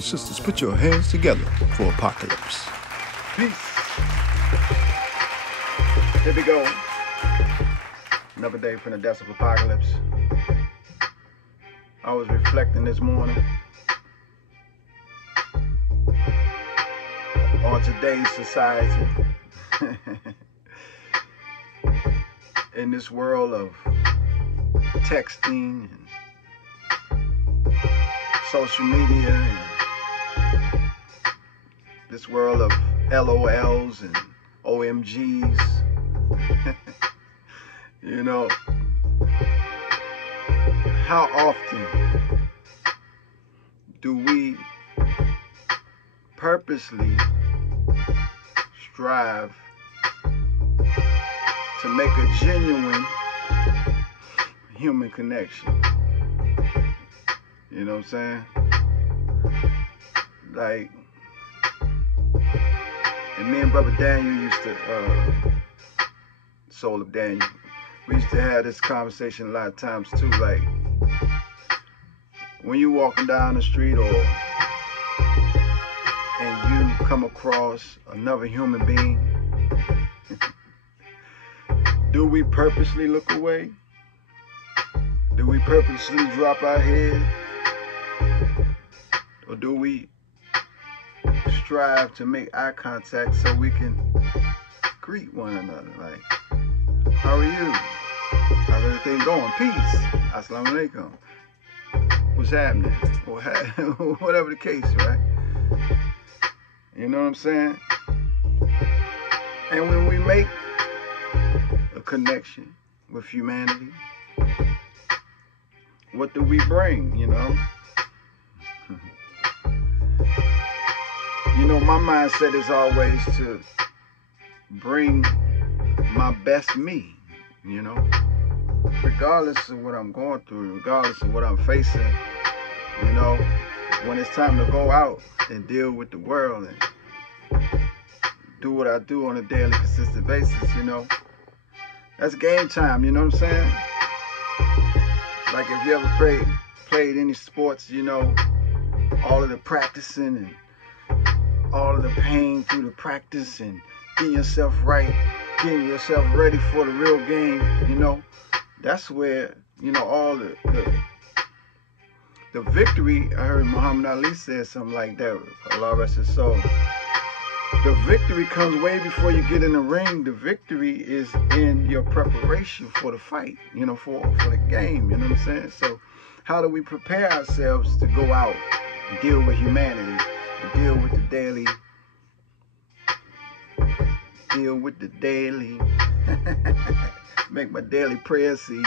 and sisters, put your hands together for Apocalypse. Peace. Here we go. Another day from the depths of Apocalypse. I was reflecting this morning on today's society. In this world of texting and social media and this world of LOLs and OMGs. You know, how often do we purposely strive to make a genuine human connection? You know what I'm saying? Like, and me and Brother Daniel used to, Soul of Daniel, we used to have this conversation a lot of times too. Like, when you walking down the street and you come across another human being, do we purposely look away? Do we purposely drop our head? Or do we strive to make eye contact so we can greet one another? Like, how are you? How's everything going? Peace. Assalamu alaikum. What's happening? Whatever the case, right? You know what I'm saying? And when we make a connection with humanity, what do we bring, you know? You know, my mindset is always to bring my best me, you know? Regardless of what I'm going through, regardless of what I'm facing, you know, when it's time to go out and deal with the world and do what I do on a daily, consistent basis, you know, that's game time, you know what I'm saying? Like, if you ever played any sports, you know, all of the practicing and all of the pain through the practice and getting yourself right, getting yourself ready for the real game, you know, that's where, you know, all the victory. I heard Muhammad Ali say something like that, Allah rest his soul. The victory comes way before you get in the ring. The victory is in your preparation for the fight, you know, for the game, you know what I'm saying? So how do we prepare ourselves to go out and deal with humanity, and deal with the daily, make my daily prayer seat.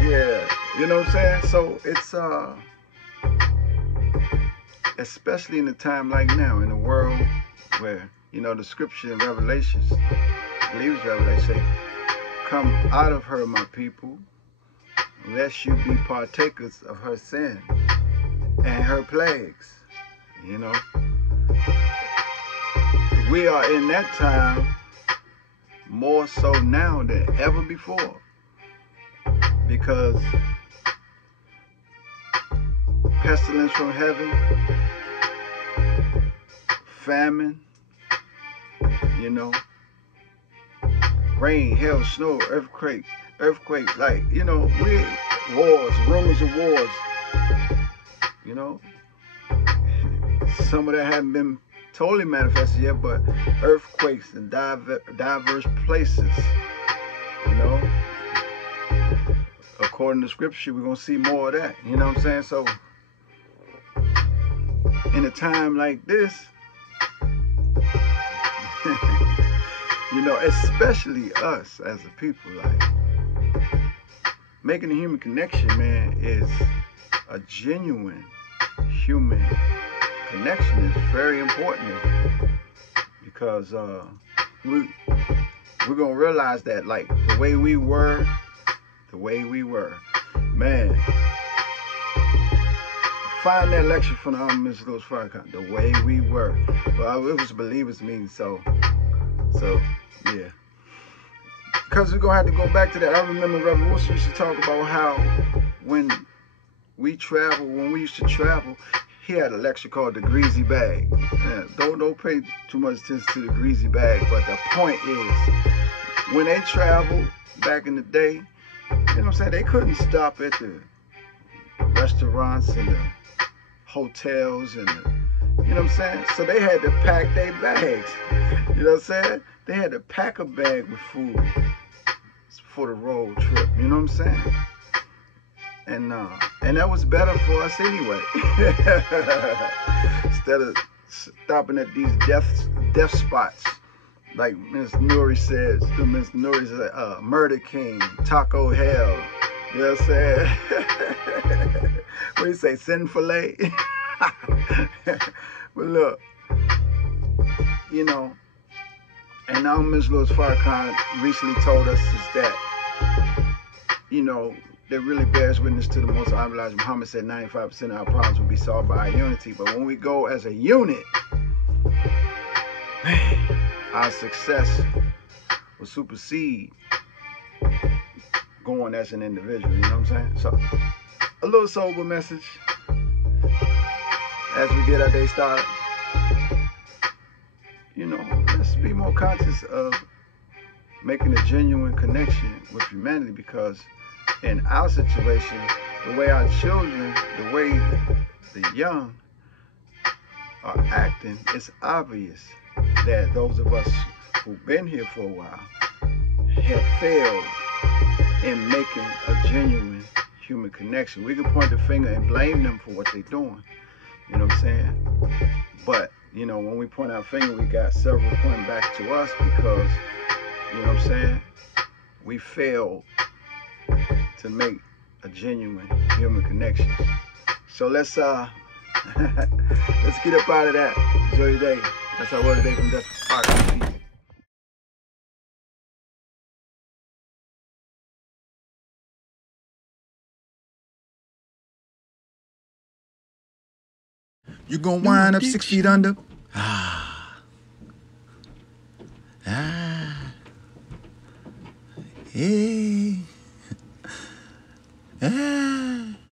Yeah, you know what I'm saying? So it's especially in a time like now, in a world where, you know, the scripture in Revelations, I believe it's Revelation, come out of her, my people, lest you be partakers of her sin and her plagues, you know. We are in that time more so now than ever before, because pestilence from heaven, famine, you know, rain, hail, snow, earthquake, like, you know, wars, rumors of wars, you know. Some of that haven't been totally manifested yet, but earthquakes in diverse places, you know. According to scripture, we're going to see more of that, you know what I'm saying? So, in a time like this, you know, especially us as a people, like, making a human connection, man, is a genuine human connection is very important, because we're gonna realize that, like, the way we were, man. Find that lecture from the Mr. Louis Farrakhan, the way we were. Well, it was believers meeting, so yeah. Because we're gonna have to go back to that. I remember Reverend Wilson used to talk about how when we travel, when we used to travel, he had a lecture called the greasy bag. Yeah, don't pay too much attention to the greasy bag, but the point is, when they traveled back in the day, you know what I'm saying, they couldn't stop at the restaurants and the hotels and the, you know what I'm saying? So they had to pack their bags. You know what I'm saying? They had to pack a bag with food for the road trip. You know what I'm saying? And that was better for us anyway. Instead of stopping at these death spots, like Ms. Nuri says, Murder King, Taco Hell. You know what I'm saying? What do you say, Sinfilet? But look, you know, and now Ms. Louis Farrakhan recently told us is that, you know, that really bears witness to the Most High Elijah Muhammad said 95% of our problems will be solved by our unity. But when we go as a unit, our success will supersede going as an individual. You know what I'm saying? So, a little sober message as we get our day started. You know, let's be more conscious of making a genuine connection with humanity, because in our situation, the way our children, the way the young are acting, it's obvious that those of us who've been here for a while have failed in making a genuine human connection. We can point the finger and blame them for what they're doing. You know what I'm saying? But, you know, when we point our finger, we got several pointing back to us because, you know what I'm saying, we failed to make a genuine human connection. So let's get up out of that. Enjoy your day. That's our word today from Desperate Park. You gonna wind up 6 feet under? Hey.